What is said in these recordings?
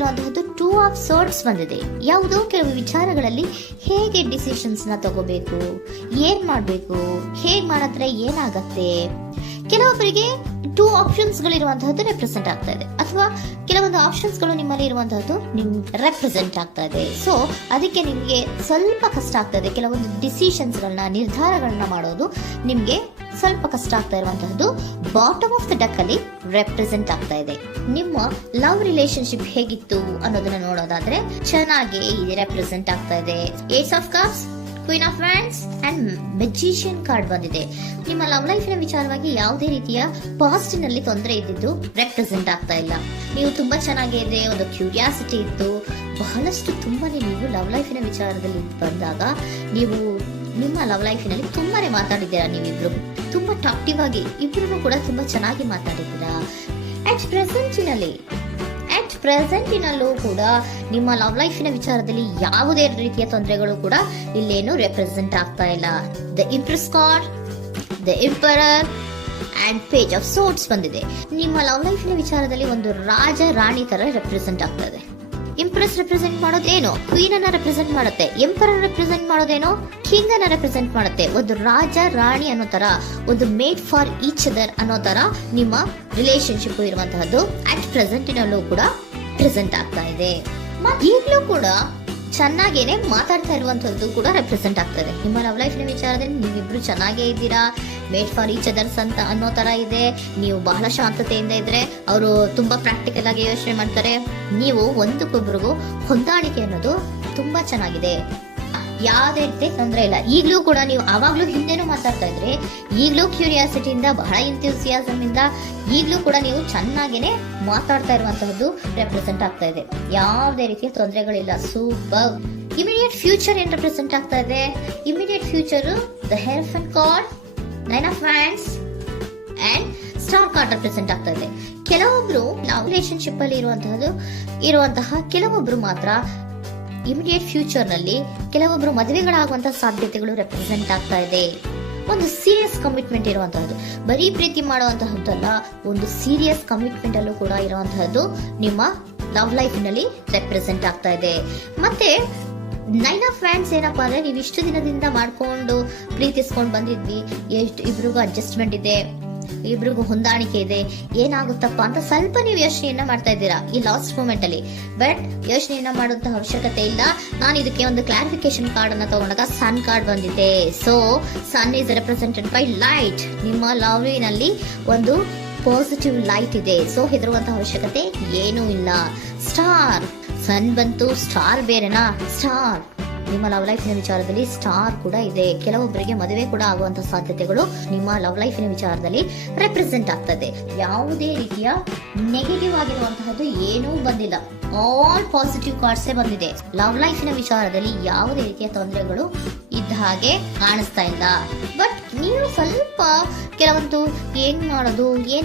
ಇರುವಂತಹದ್ದು 2 of swords ಬಂದಿದೆ. ಯಾವುದೋ ಕೆಲವು ವಿಚಾರಗಳಲ್ಲಿ ಹೇಗೆ ಡಿಸಿಷನ್ಸ್ ನ ತಗೋಬೇಕು, ಏನ್ ಮಾಡ್ಬೇಕು, ಹೇಗ್ ಮಾಡಿದ್ರೆ ಏನಾಗತ್ತೆ. ಕೆಲವೊಬ್ಬರಿಗೆ 2 ಆಪ್ಷನ್ಸ್ ಗಳಿರುವಂತಹದ್ದು ರೆಪ್ರೆಸೆಂಟ್ ಆಗ್ತಾ ಇದೆ, ಅಥವಾ ಕೆಲವೊಂದು ಆಪ್ಷನ್ಸ್ ಗಳು ನಿಮ್ಮಲ್ಲಿ ಇರುವಂತಹದ್ದು ರೆಪ್ರೆಸೆಂಟ್ ಆಗ್ತಾ ಇದೆ. ಸೊ ಅದಕ್ಕೆ ನಿಮ್ಗೆ ಸ್ವಲ್ಪ ಕಷ್ಟ ಆಗ್ತಾ ಇದೆ. ಕೆಲವೊಂದು ಡಿಸಿಷನ್ಸ್ ಗಳನ್ನ, ನಿರ್ಧಾರಗಳನ್ನ ಮಾಡೋದು ನಿಮ್ಗೆ ಸ್ವಲ್ಪ ಕಷ್ಟ ಆಗ್ತಾ ಇರುವಂತಹದ್ದು ಬಾಟಮ್ ಆಫ್ ದ ಡಕ್ ಅಲ್ಲಿ ರೆಪ್ರೆಸೆಂಟ್ ಆಗ್ತಾ ಇದೆ. ನಿಮ್ಮ ಲವ್ ರಿಲೇಶನ್ಶಿಪ್ ಹೇಗಿತ್ತು ಅನ್ನೋದನ್ನ ನೋಡೋದಾದ್ರೆ ಚೆನ್ನಾಗಿ ರೆಪ್ರೆಸೆಂಟ್ ಆಗ್ತಾ ಇದೆ. Ace of cups, queen of wands and magician card ಬಂದಿದೆ. ನಿಮ್ಮ ಲವ್ ಲೈಫಿನ ವಿಚಾರವಾಗಿ ಯಾವುದೇ ರೀತಿಯ ಪಾಸ್ಟಿನಲ್ಲಿ ತೊಂದರೆ ಇದ್ದಿದ್ದು ರೆಪ್ರೆಸೆಂಟ್ ಆಗ್ತಾ ಇಲ್ಲ. ನೀವು ತುಂಬಾ ಚೆನ್ನಾಗಿದೆ, ಒಂದು ಕ್ಯೂರಿಯಾಸಿಟಿ ಇತ್ತು, ಬಹಳಷ್ಟು ತುಂಬಾನೇ ನೀವು ಲವ್ ಲೈಫಿನ ವಿಚಾರದಲ್ಲಿ ಬಂದಾಗ ನೀವು ನಿಮ್ಮ ಲವ್ ಲೈಫಿನಲ್ಲಿ ತುಂಬಾನೇ ಮಾತಾಡಿದ್ದೀರಾ. ನೀವಿಬ್ರು ತುಂಬಾ ಟಾಕ್ಟಿವ್ ಆಗಿ ಇಬ್ರು ಕೂಡ ತುಂಬಾ ಚೆನ್ನಾಗಿ ಮಾತಾಡಿದ್ದೀರಾ. ಅಟ್ ಪ್ರೆಸೆಂಟಿನಲ್ಲೂ ಕೂಡ ನಿಮ್ಮ ಲವ್ ಲೈಫಿನ ವಿಚಾರದಲ್ಲಿ ಯಾವುದೇ ರೀತಿಯ ತೊಂದರೆಗಳು ಕೂಡ ಇಲ್ಲೇನು ರೆಪ್ರೆಸೆಂಟ್ ಆಗ್ತಾ ಇಲ್ಲ. The empress card, the emperor and page of swords ಬಂದಿದೆ. ನಿಮ್ಮ ಲವ್ ಲೈಫಿನ ವಿಚಾರದಲ್ಲಿ ಒಂದು ರಾಜ ರಾಣಿ ತರ ರೆಪ್ರೆಸೆಂಟ್ ಆಗ್ತಾ ಇದೆ. ಇಂಪ್ರೆಸ್ ರೆಪ್ರೆಸೆಂಟ್ ಮಾಡೋದೇನೋ ಕ್ವೀನ್ ಅನ್ನ ರೆಪ್ರೆಸೆಂಟ್ ಮಾಡುತ್ತೆ, ಎಂಪರರ್ ರೆಪ್ರೆಸೆಂಟ್ ಮಾಡೋದೇನೋ ಕಿಂಗ್ ಅನ್ನ ರೆಪ್ರೆಸೆಂಟ್ ಮಾಡುತ್ತೆ. ಒಂದು ರಾಜ ರಾಣಿ ಅನ್ನೋ ತರ, ಒಂದು ಮೇಡ್ ಫಾರ್ ಈಚ್ ಅದರ್ ಅನ್ನೋ ತರ ನಿಮ್ಮ ರಿಲೇಶನ್ಶಿಪ್ ಇರುವಂತಹದ್ದು ಅಟ್ ಪ್ರೆಸೆಂಟಿನಲ್ಲೂ ಕೂಡ ಪ್ರೆಸೆಂಟ್ ಆಗ್ತಾ ಇದೆ. ಈಗಲೂ ಕೂಡ ಚೆನ್ನಾಗೇನೆ ಮಾತಾಡ್ತಾ ಇರುವಂತದ್ದು ಕೂಡ ರೆಪ್ರೆಸೆಂಟ್ ಆಗ್ತದೆ. ನಿಮ್ಮ ಲವ್ ಲೈಫಿನ ವಿಚಾರದಲ್ಲಿ ನೀವಿಬ್ರು ಚೆನ್ನಾಗೇ ಇದ್ದೀರಾ, ಮೇಡ್ ಫಾರ್ ಈಚ್ ಅದರ್ಸ್ ಅಂತ ಅನ್ನೋ ತರ ಇದೆ. ನೀವು ಬಹಳ ಶಾಂತತೆಯಿಂದ ಇದ್ರೆ ಅವರು ತುಂಬಾ ಪ್ರಾಕ್ಟಿಕಲ್ ಆಗಿ ಯೋಚನೆ ಮಾಡ್ತಾರೆ. ನೀವು ಒಂದಕ್ಕೊಬ್ರಿಗೂ ಹೊಂದಾಣಿಕೆ ಅನ್ನೋದು ತುಂಬಾ ಚೆನ್ನಾಗಿದೆ, ಯಾವುದೇ ರೀತಿ ತೊಂದರೆ ಇಲ್ಲ. ಈಗಲೂ ಕೂಡ ನೀವು ಆವಾಗ್ಲೂ ಹಿಂದೆನೂ ಮಾತಾಡ್ತಾ ಇದ್ರಿ, ಈಗಲೂ ಕ್ಯೂರಿಯಾಸಿಟಿಯಿಂದ, ಬಹಳ ಇಂಥ್ಯೂಸಿಯಾಸಮ್ ಇಂದ ಈಗಲೂ ಕೂಡ ನೀವು ಚೆನ್ನಾಗೇನೆ ಮಾತಾಡ್ತಾ ಇರುವಂತಹದ್ದು ರೆಪ್ರೆಸೆಂಟ್ ಆಗ್ತಾ ಇದೆ. ಯಾವುದೇ ರೀತಿಯ ತೊಂದರೆಗಳಿಲ್ಲ. ಸೂಪರ್. ಇಮಿಡಿಯೇಟ್ ಫ್ಯೂಚರ್ ಏನ್ ರೆಪ್ರೆಸೆಂಟ್ ಆಗ್ತಾ ಇದೆ? Immediate future the hierophant card, 9 of wands and star card represent ಆಗ್ತಾ ಇದೆ. ಕೆಲವೊಬ್ರು ಲವ್ ರಿಲೇಶನ್ಶಿಪ್ ಅಲ್ಲಿ ಇರುವಂತಹ ಕೆಲವೊಬ್ರು ಮಾತ್ರ ಇಮಿಡಿಯೇಟ್ ಫ್ಯೂಚರ್ ನಲ್ಲಿ ಕೆಲವೊಬ್ರು ಮದುವೆಗಳಾಗುವಂತಹ ಸಾಧ್ಯತೆಗಳು ರೆಪ್ರೆಸೆಂಟ್ ಆಗ್ತಾ ಇದೆ. ಒಂದು ಸೀರಿಯಸ್ ಕಮಿಟ್ಮೆಂಟ್ ಇರುವಂತಹದ್ದು, ಬರೀ ಪ್ರೀತಿ ಮಾಡುವಂತಹದ್ದಲ್ಲ, ಒಂದು ಸೀರಿಯಸ್ ಕಮಿಟ್ಮೆಂಟ್ ಅಲ್ಲೂ ಕೂಡ ಇರುವಂತಹದ್ದು ನಿಮ್ಮ ಲವ್ ಲೈಫ್ ನಲ್ಲಿ ರೆಪ್ರೆಸೆಂಟ್ ಆಗ್ತಾ ಇದೆ. ಮತ್ತೆ 9 ಆಫ್ ವ್ಯಾಂಡ್ಸ್ ಏನಪ್ಪಾ ಅಂದ್ರೆ, ನೀವು ಇಷ್ಟು ದಿನದಿಂದ ಮಾಡ್ಕೊಂಡು ಪ್ರೀತಿಸ್ಕೊಂಡು ಬಂದಿದ್ವಿ, ಇಬ್ರಿಗೂ ಅಡ್ಜಸ್ಟ್ಮೆಂಟ್ ಇದೆ, ಇಬ್ರಿಗೂ ಹೊಂದಾಣಿಕೆ ಇದೆ, ಏನಾಗುತ್ತಪ್ಪ ಅಂತ ಸ್ವಲ್ಪ ನೀವು ಯೋಚನೆಯನ್ನ ಮಾಡ್ತಾ ಇದ್ದೀರಾ ಈ ಲಾಸ್ಟ್ ಮೂಮೆಂಟ್ ಅಲ್ಲಿ. ಬಟ್ ಯೋಚನೆಯನ್ನ ಮಾಡುವಂತಹ ಅವಶ್ಯಕತೆ ಇಲ್ಲ. ನಾನು ಇದಕ್ಕೆ ಒಂದು ಕ್ಲಾರಿಫಿಕೇಶನ್ ಕಾರ್ಡ್ ಅನ್ನ ತಗೊಂಡಾಗ ಸನ್ ಕಾರ್ಡ್ ಬಂದಿದೆ. So sun is represented by light. ನಿಮ್ಮ ಲವ್ನಲ್ಲಿ ಒಂದು ಪಾಸಿಟಿವ್ ಲೈಟ್ ಇದೆ. ಸೊ ಹೆದರುವಂತಹ ಅವಶ್ಯಕತೆ ಏನೂ ಇಲ್ಲ. ಸ್ಟಾರ್, ಸನ್ ಬಂತು, ಸ್ಟಾರ್ ಬೇರೆನಾ? ಸ್ಟಾರ್ ನಿಮ್ಮ ಲವ್ ಲೈಫಿನ ವಿಚಾರದಲ್ಲಿ ಸ್ಟಾರ್ ಕೂಡ ಇದೆ. ಕೆಲವೊಬ್ಬರಿಗೆ ಮದುವೆ ಕೂಡ ಆಗುವಂತಹ ಸಾಧ್ಯತೆಗಳು ನಿಮ್ಮ ಲವ್ ಲೈಫಿನ ವಿಚಾರದಲ್ಲಿ ರೆಪ್ರೆಸೆಂಟ್ ಆಗ್ತದೆ. ಯಾವುದೇ ರೀತಿಯ ನೆಗೆಟಿವ್ ಆಗಿರುವಂತಹದ್ದು ಏನೂ ಬಂದಿಲ್ಲ. ಆಲ್ ಪಾಸಿಟಿವ್ ಕಾರ್ಡ್ಸೇ ಬಂದಿದೆ. ಲವ್ ಲೈಫಿನ ವಿಚಾರದಲ್ಲಿ ಯಾವುದೇ ರೀತಿಯ ತೊಂದರೆಗಳು ಇದ್ದ ಹಾಗೆ ಕಾಣಿಸ್ತಾ ಇಲ್ಲ. ಬಟ್ ನೀವು ಸ್ವಲ್ಪ ಕೆಲವೊಂದು ಏನ್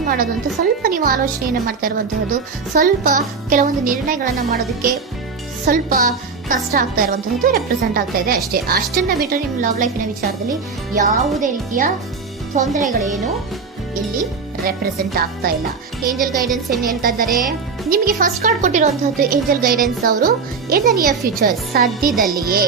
ಮಾಡೋದು ಅಂತ ಸ್ವಲ್ಪ ನೀವು ಆಲೋಚನೆಯನ್ನ ಮಾಡ್ತಾ ಇರುವಂತಹದ್ದು, ಸ್ವಲ್ಪ ಕೆಲವೊಂದು ನಿರ್ಣಯಗಳನ್ನ ಮಾಡೋದಕ್ಕೆ ಸ್ವಲ್ಪ ಕಷ್ಟ ಆಗ್ತಾ ಇರುವಂತಹದ್ದು ರೆಪ್ರೆಸೆಂಟ್ ಆಗ್ತಾ ಇದೆ ಅಷ್ಟೇ. ಅಷ್ಟನ್ನ ಬಿಟ್ಟರೆ ನಿಮ್ಮ ಲವ್ ಲೈಫಿನ ವಿಚಾರದಲ್ಲಿ ಯಾವುದೇ ರೀತಿಯ ತೊಂದರೆಗಳೇನು ಇಲ್ಲಿ ರೆಪ್ರೆಸೆಂಟ್ ಆಗ್ತಾ ಇಲ್ಲ. ಏಂಜಲ್ ಗೈಡೆನ್ಸ್ ಏನ್ ಹೇಳ್ತಾ ಇದ್ದಾರೆ? ನಿಮಗೆ ಫಸ್ಟ್ ಕಾರ್ಡ್ ಕೊಟ್ಟಿರುವಂತಹದ್ದು ಏಂಜಲ್ ಗೈಡೆನ್ಸ್ ಅವರು ಇನ್ ದ ನಿಯರ್ ಫ್ಯೂಚರ್, ಸದ್ಯದಲ್ಲಿಯೇ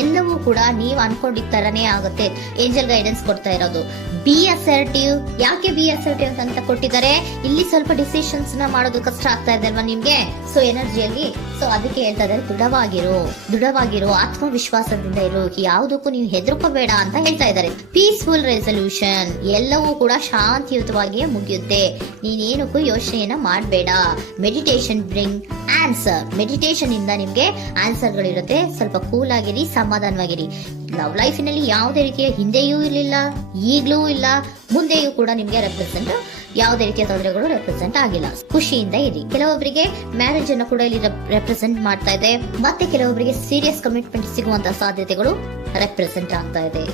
ಎಲ್ಲವೂ ಕೂಡ ನೀವು ಅನ್ಕೊಂಡಿದ್ದ ತರನೇ ಆಗುತ್ತೆ. ಏಂಜಲ್ ಗೈಡೆನ್ಸ್ ಕೊಡ್ತಾ ಇರೋದು ಬಿ ಅಸರ್ಟಿವ್. ಯಾಕೆ ಬಿ ಅಸರ್ಟಿವ್ ಅಂತ ಕೊಟ್ಟಿದ್ದಾರೆ? ಇಲ್ಲಿ ಸ್ವಲ್ಪ ಡಿಸಿಷನ್ಸ್ ನ ಮಾಡೋದು ಕಷ್ಟ ಆಗ್ತಾ ಇದೆ ಅಲ್ವಾ ನಿಮ್ಗೆ, ಸೊ ಎನರ್ಜಿಯಲ್ಲಿ. ಸೊ ಅದಕ್ಕೆ ಹೇಳ್ತಾ ಇದ್ದಾರೆ ದೃಢವಾಗಿರು, ಆತ್ಮವಿಶ್ವಾಸದಿಂದ ಇರು, ಯಾವುದಕ್ಕೂ ನೀವು ಹೆದರ್ಕೋಬೇಡ ಅಂತ ಹೇಳ್ತಾ ಇದ್ದಾರೆ. ಪೀಸ್ಫುಲ್ ರೆಸಲ್ಯೂಷನ್, ಎಲ್ಲವೂ ಕೂಡ ಶಾಂತಿಯುತವಾಗಿಯೇ ಮುಗಿಯುತ್ತೆ, ನೀನೇನಕ್ಕೂ ಯೋಚನೆಯನ್ನ ಮಾಡಬೇಡ. ಮೆಡಿಟೇಷನ್ ಬ್ರಿಂಗ್ ಆನ್ಸರ್, ಮೆಡಿಟೇಷನ್ ಇಂದ ನಿಮ್ಗೆ ಆನ್ಸರ್ ಗಳಿರುತ್ತೆ. ಸ್ವಲ್ಪ ಕೂಲ್ ಆಗಿರಿ, ಸಮಾಧಾನವಾಗಿರಿ. ಲವ್ ಲೈಫಿನಲ್ಲಿ ಯಾವುದೇ ರೀತಿಯ ಹಿಂದೆಯೂ ಇರಲಿಲ್ಲ, ಈಗಲೂ ಇಲ್ಲ, ಮುಂದೆಯೂ ಕೂಡ ನಿಮ್ಗೆ ಯಾವುದೇ ರೀತಿಯ ತೊಂದರೆಗಳು ರೆಪ್ರೆಸೆಂಟ್ ಆಗಿಲ್ಲ. ಖುಷಿಯಿಂದ ಇರಿ. ಕೆಲವೊಬ್ಬರಿಗೆ ಮ್ಯಾರೇಜ್ ಅನ್ನು ಕೂಡ ಇಲ್ಲಿ ರೆಪ್ರೆಸೆಂಟ್ ಮಾಡ್ತಾ ಇದೆ. ಮತ್ತೆ ಕೆಲವೊಬ್ಬರಿಗೆ ಸೀರಿಯಸ್ ಕಮಿಟ್ಮೆಂಟ್ ಸಿಗುವಂತಹ ಸಾಧ್ಯತೆಗಳು ರೆಪ್ರೆಸೆಂಟ್ ಆಗ್ತಾ ಇದೆ.